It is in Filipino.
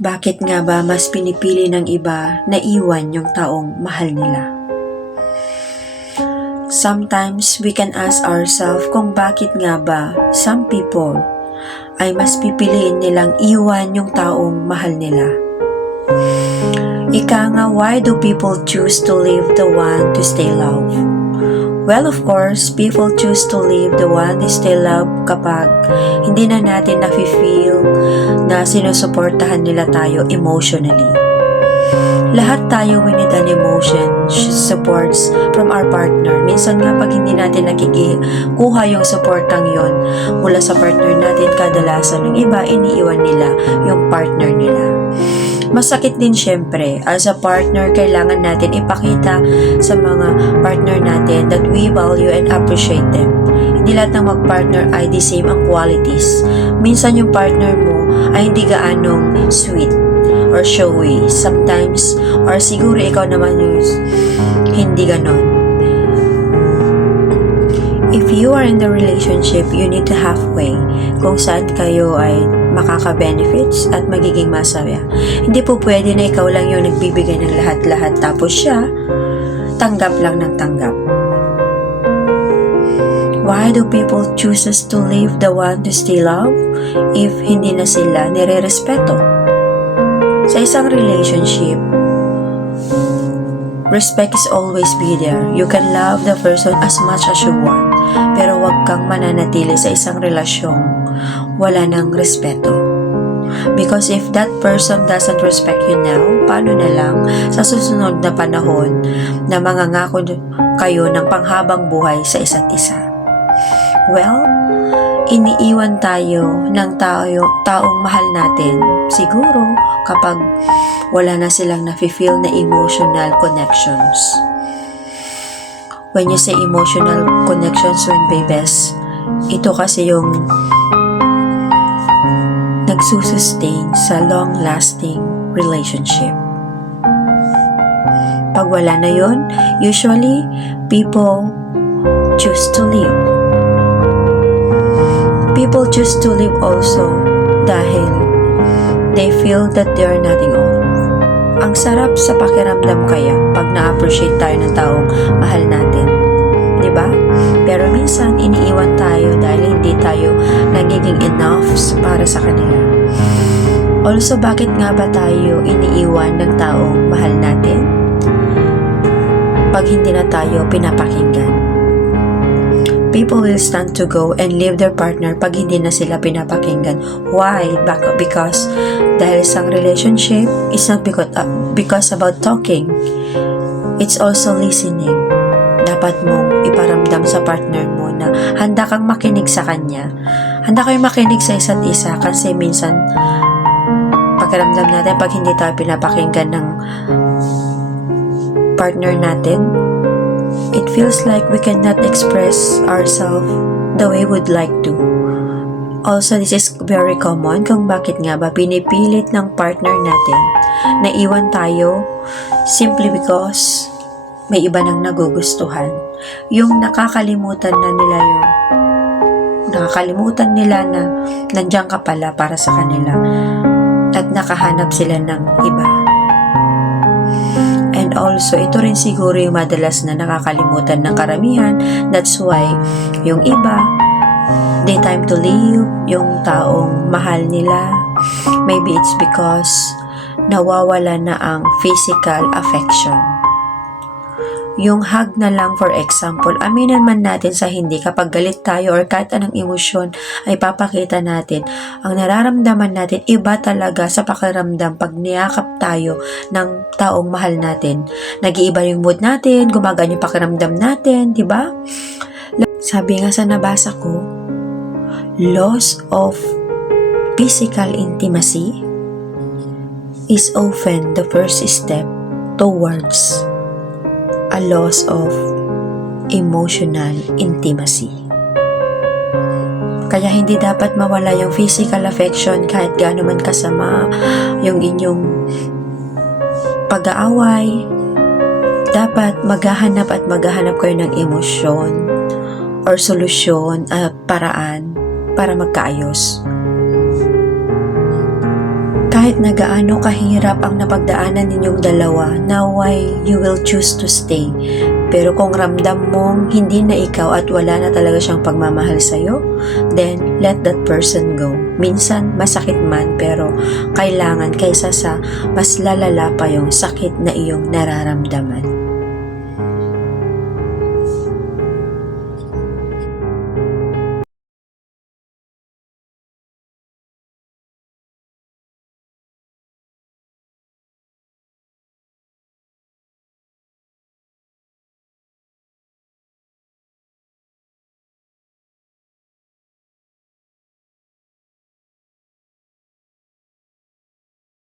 Bakit nga ba mas pinipili ng iba na iwan yung taong mahal nila? Sometimes we can ask ourselves kung bakit nga ba some people ay mas pipiliin nilang iwan yung taong mahal nila. Ika nga, why do people choose to leave the one to stay love? Well, of course, people choose to leave the one they still love kapag hindi na natin nafe-feel na sinusuportahan nila tayo emotionally. Lahat tayo we need an emotion supports from our partner. Minsan nga pag hindi natin nakikuha yung supportang yon mula sa partner natin, kadalasan ng iba iniiwan nila yung partner nila. Masakit din syempre, as a partner, kailangan natin ipakita sa mga partner natin that we value and appreciate them. Hindi lahat ng mag-partner ay the same ang qualities. Minsan yung partner mo ay hindi gaanong sweet or showy. Sometimes, or siguro ikaw naman yung hindi ganon. If you are in the relationship, you need to halfway kung saan kayo ay makaka-benefits at magiging masaya. Hindi po pwede na ikaw lang yung nagbibigay ng lahat-lahat tapos siya tanggap lang ng tanggap. Why do people chooses to leave the one to stay love if hindi na sila nire-respeto? Sa isang relationship, respect is always be there. You can love the person as much as you want, pero wag kang mananatili sa isang relasyong wala ng respeto. Because if that person doesn't respect you now, paano na lang sa susunod na panahon na mangangako kayo ng panghabang buhay sa isa't isa? Well, iniiwan tayo ng taong mahal natin siguro kapag wala na silang nafe-feel na emotional connections. When you say emotional connections, when babies, ito kasi yung nagsusustain sa long-lasting relationship. Pag wala na yun, usually people choose to leave. People choose to leave also dahil they feel that they are nothing all. Ang sarap sa pakiramdam kaya pag na-appreciate tayo ng taong mahal natin. Diba? Pero minsan, iniiwan tayo dahil hindi tayo nagiging enough para sa kanila. Also, bakit nga ba tayo iniiwan ng taong mahal natin? Pag hindi na tayo pinapakinggan. People will stand to go and leave their partner pag hindi na sila pinapakinggan. Why? Because dahil isang relationship is not because about talking. It's also listening. Dapat mong iparamdam sa partner mo na handa kang makinig sa kanya. Handa kayong makinig sa isa't isa kasi minsan pakiramdam natin pag hindi tayo pinapakinggan ng partner natin, it feels like we cannot express ourselves the way we would like to. Also, this is very common kung bakit nga ba pinipilit ng partner natin na iwan tayo simply because may iba nang nagugustuhan. Yung nakakalimutan nila na nandiyan ka pala para sa kanila at nakahanap sila ng iba. And also, ito rin siguro yung madalas na nakakalimutan ng karamihan. That's why yung iba, they time to leave yung taong mahal nila. Maybe it's because nawawala na ang physical affection. Yung hug na lang, for example, aminin man natin sa hindi, kapag galit tayo or kahit anong emosyon ay papakita natin, ang nararamdaman natin iba talaga sa pakiramdam pag niyakap tayo ng taong mahal natin. Nag-iiba yung mood natin, gumagaan yung pakiramdam natin, di ba? Sabi nga sa nabasa ko, loss of physical intimacy is often the first step towards a loss of emotional intimacy. Kaya hindi dapat mawala yung physical affection kahit gaano man kasama yung inyong pag-aaway. Dapat maghahanap kayo ng emosyon or solusyon at paraan para magkaayos. Kahit na gaano kahirap ang napagdaanan ninyong dalawa, naway you will choose to stay. Pero kung ramdam mong hindi na ikaw at wala na talaga siyang pagmamahal sa'yo, then let that person go. Minsan masakit man, pero kailangan kaysa sa mas lalala pa yung sakit na iyong nararamdaman.